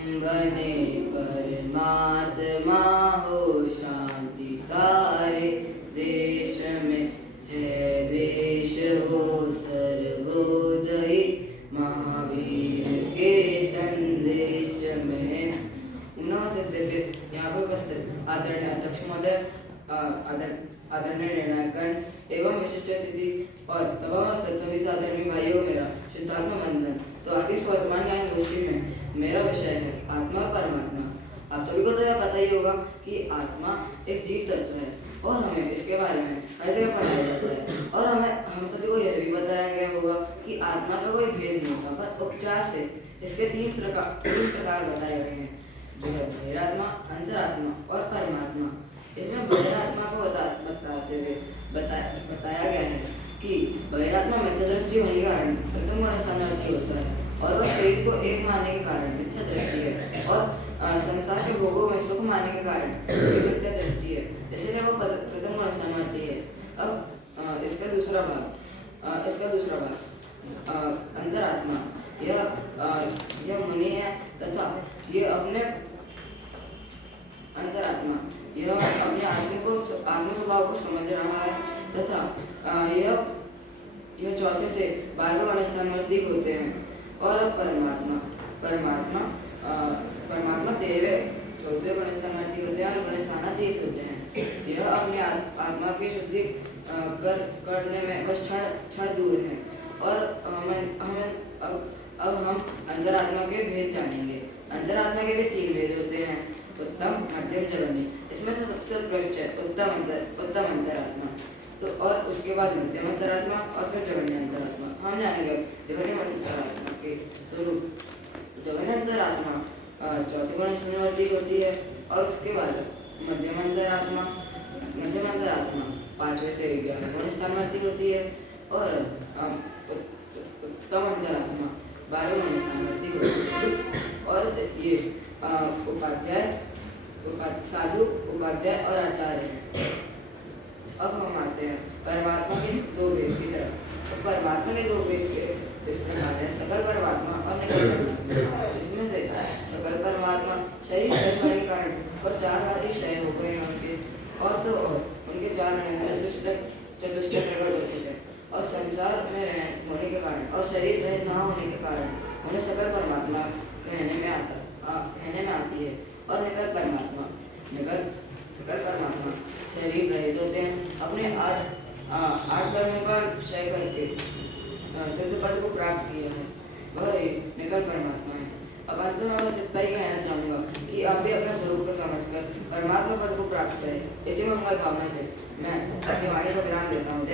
बने परमात्मा हो, शांति सारे देश में है, देश हो सर्वोदयी, महावीर के संदेश में। उन्नाव सिद्धेभ्य यहाँ पर उपस्थित आदरणीय अध्यक्ष महोदय, आदरणीय निर्णायकगण एवं विशिष्ट अतिथि और सभा में उपस्थित सभी साधर्मी भाइयों, मेरा शुद्धात्मा वंदन। तो आज इस वर्तमान ज्ञान गोष्ठी में मेरा विषय है आत्मा और परमात्मा। आप सभी को तो यह पता ही होगा कि आत्मा एक जीव तत्व है और हमें इसके बारे में हर जगह पढ़ाया जाता है और हम सभी को यह भी बताया गया होगा कि आत्मा का कोई भेद नहीं होता, पर उपचार से इसके तीन प्रकार बताए गए हैं, जो है बहिरात्मा, अंतरात्मा और परमात्मा। इसमें बहिरात्मा को बताते हुए बताया गया है कि बहिरात्मा मिथ्या दृष्टि होने के कारण प्रथम स्थानार्थी होता है और वह शरीर को एक मानने के कारण मिथ्या दृष्टि है और संसार के भोगों में सुख मानने के कारण मिथ्या दृष्टि है, इसलिए वो प्रथम स्थानार्थी है। अब इसका दूसरा भाग अंतरात्मा, यह मुनि है तथा यह अपने आत्म स्वभाव को समझ रहा है तथा यह चौथे से 12वें स्थानार्थी होते हैं। और परमात्मा 13वें चौथे स्थानार्थी होते हैं और गणस्थानातीत होते हैं। यह अपने आत्मा की शुद्धि करने में बस क्षण दूर है। और अब हम अंतरात्मा के भेद जानेंगे। अंतरात्मा के भी 3 भेद होते हैं, उत्तम, मध्यम, जघन्य। इसमें से सबसे उत्कृष्ट है उत्तम अंतरात्मा, तो और उसके बाद मध्यम अंतरात्मा और फिर जघन्य अंतरात्मा। हम जानेंगे जघन्य अंतरात्मा के स्वरूप। जघन्य अंतरात्मा चौथे गुण स्थानार्थी होती है और उसके बाद मध्यम अंतरात्मा 5वें से 11वें गुण स्थानार्थी होती है और उत्तम अंतरात्मा 12वें गुण स्थानार्थी होती है। और ये साधु, उपाध्याय और आचार्य हैं। अब हम आते हैं परमात्मा के 2 भेद की तरफ। तो परमात्मा के 2 भेद इस प्रकार है, सकल परमात्मा और निकल परमात्मा। इसमें से सकल परमात्मा शरीर होने के कारण और 4 आदि क्षय हो गए हैं उनके, और तो और उनके 4 चतुष्टय प्रकट होते थे और संसार में होने के कारण और शरीर रहित न होने के कारण उन्हें सकल परमात्मा कहने में आती है। और निकल परमात्मा शरीर रहित होते हैं, अपने 8 कर्मों का क्षय करके सिद्ध पद को प्राप्त किया है, वह निकल परमात्मा है। अब अंत में बस इतना ही कहना चाहूँगा कि आप भी अपने स्वरूप को समझकर परमात्मा पद को प्राप्त करें। इसी मंगल भावना से मैं अपनी वाणी को विराम देता हूँ।